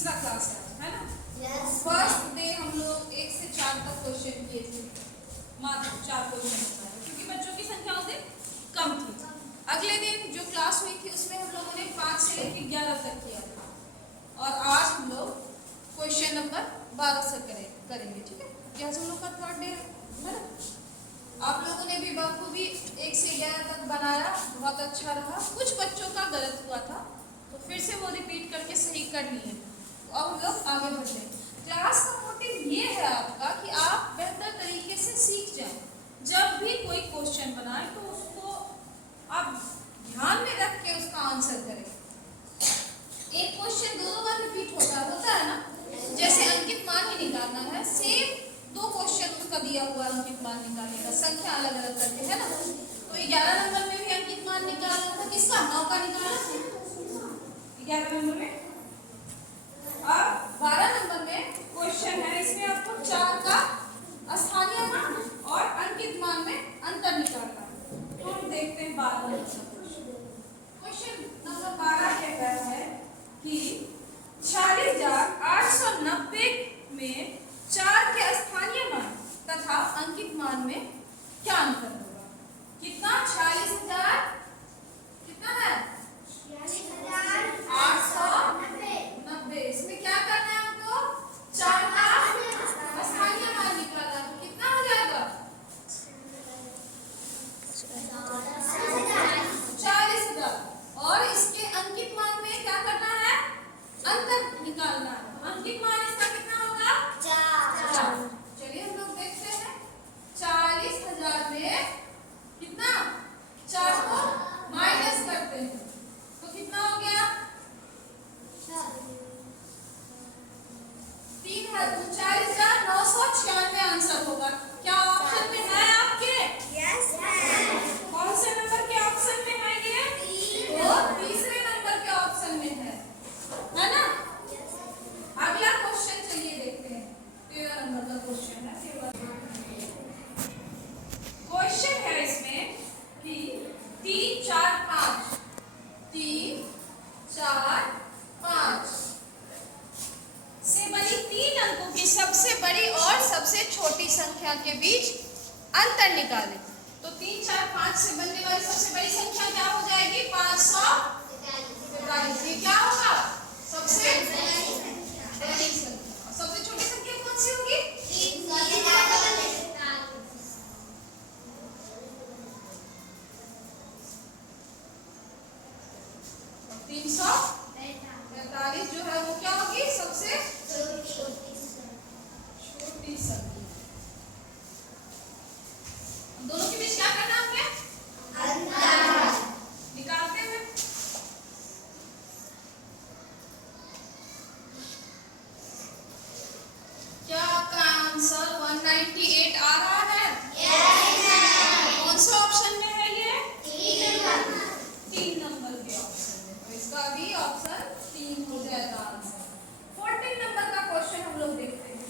तीसरा क्लास है ना। Yes. फर्स्ट डे हम लोग 1 से 4 तक क्वेश्चन किए थे, मात्र 4 क्वेश्चन बताए क्योंकि बच्चों की संख्या उस दिन कम थी। अगले दिन जो क्लास हुई थी उसमें हम लोगों ने 5 से लेकर 11 तक किया था और आज हम लोग क्वेश्चन नंबर 12 से करेंगे। ठीक है, आज हम लोग का थर्ड डे है ना। आप लोगों ने भी बखूबी 1 से 11 तक बनाया, बहुत अच्छा रहा। कुछ बच्चों का गलत हुआ था तो फिर से वो रिपीट करके सही कर लिए। अब हम लोग आगे बढ़ते हैं। क्लास का मोटिव ये है आपका कि आप बेहतर तरीके से सीख जाएं। जब भी कोई क्वेश्चन बनाए तो उसको आप ध्यान में रख के उसका आंसर करें। एक क्वेश्चन 2 बार रिपीट होता है ना, जैसे अंकित मान ही निकालना है, सेम 2 क्वेश्चन उसका दिया हुआ है अंकित मान निकालने का, संख्या अलग अलग करके है ना। तो 11 नंबर में भी अंकित मान निकालना था, किसका 9 का निकालना था 11 नंबर में। अब 12 नंबर में क्वेश्चन है, इसमें आपको 4 का स्थानीय मान और अंकित मान में अंतर निकालना है। तो हम देखते हैं 12 नंबर क्वेश्चन नंबर 12 कहता है कि 46,890 में 4 के स्थानीय मान तथा अंकित मान में क्या अंतर होगा। कितना 46,000 कितना है 46,890। इसमें क्या करना है हमको 4 का स्थानीय मान निकालना है। तो कितना हो जाएगा 40,000 और इसके अंकित मान में क्या करना है अंतर निकालना है। अंकित मान इसका कितना होगा 4। चलिए हम लोग देखते हैं 40,000 में कितना 4 को माइनस करते हैं तो कितना हो गया 3996 आंसर होगा। क्या ऑप्शन में है आपके? Yes. कौन से नंबर के ऑप्शन में है ये? तो तीसरे नंबर के ऑप्शन में है ना। अगला क्वेश्चन चलिए देखते हैं। 13 नंबर का क्वेश्चन है। क्वेश्चन है इसमें कि 3, 4, 5 3, 4, 5 से बनी 3 अंकों की सबसे बड़ी और सबसे छोटी संख्या के बीच अंतर निकालें। तो 3, 4, 5 से बनने वाली सबसे बड़ी संख्या क्या हो जाएगी 543। ये क्या होगा सबसे बड़ी संख्या। सबसे छोटी संख्या कौन सी होगी 343 जो है वो क्या होगी सबसे छोटी संख्या। दोनों के बीच क्या करना है अंतर निकालते हैं। क्या आपका आंसर 198 आ रहा है? कौन सा ऑप्शन में है ये 3 नंबर के ऑप्शन में। तो इसका भी ऑप्शन 3 हो जाएगा आंसर। 14 नंबर का क्वेश्चन हम लोग देखते हैं।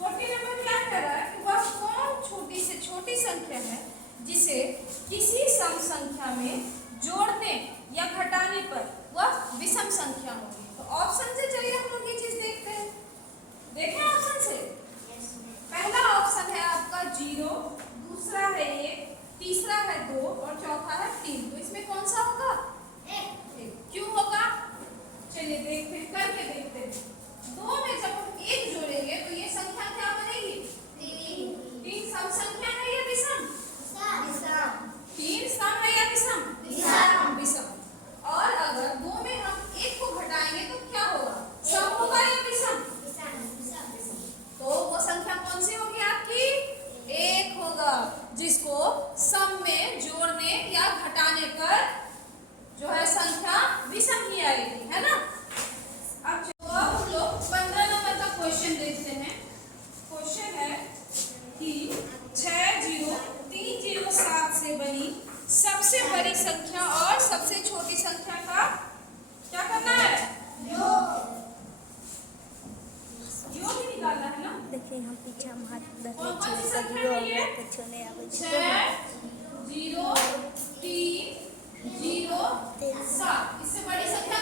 14 नंबर क्या कह रहा है कि वह कौन छोटी से छोटी संख्या है जिसे किसी सम संख्या में जोड़ने या घटाने पर वह विषम संख्या होगी। तो ऑप्शन से चलिए हम लोग ये चीज देखते हैं। देखें ऑप्शन से। पहला ऑप्शन है आपका 0, दूसरा है 1, तीसरा है 2 और चौथा है 3। तो इसमें कौन सा होगा 1। क्यों होगा चलिए देखते हैं, करके देखते हैं। 2 में जब हम 1 जोड़ेंगे तो ये संख्या क्या बनेगी 3 सम संख्या है या विषम 3 सम है या विषम विषम। और अगर 2 में हम 1 को घटाएंगे तो क्या होगा सम होगा या विषम। तो वो संख्या कौन सी होगी आपकी 1 होगा, जिसको सम में जोड़ने या घटाने पर जो है संख्या विषम ही आएगी है ना। अब हम लोग 15 नंबर का क्वेश्चन देखते हैं। क्वेश्चन है कि 60,307 से बनी सबसे बड़ी संख्या और सबसे छोटी संख्या का क्या करना है योग ही निकालना है ना। देखिए हम पीछे हम हाथ कौन सी संख्या है ये 6, 0, 3, 0, 7। इससे बड़ी संख्या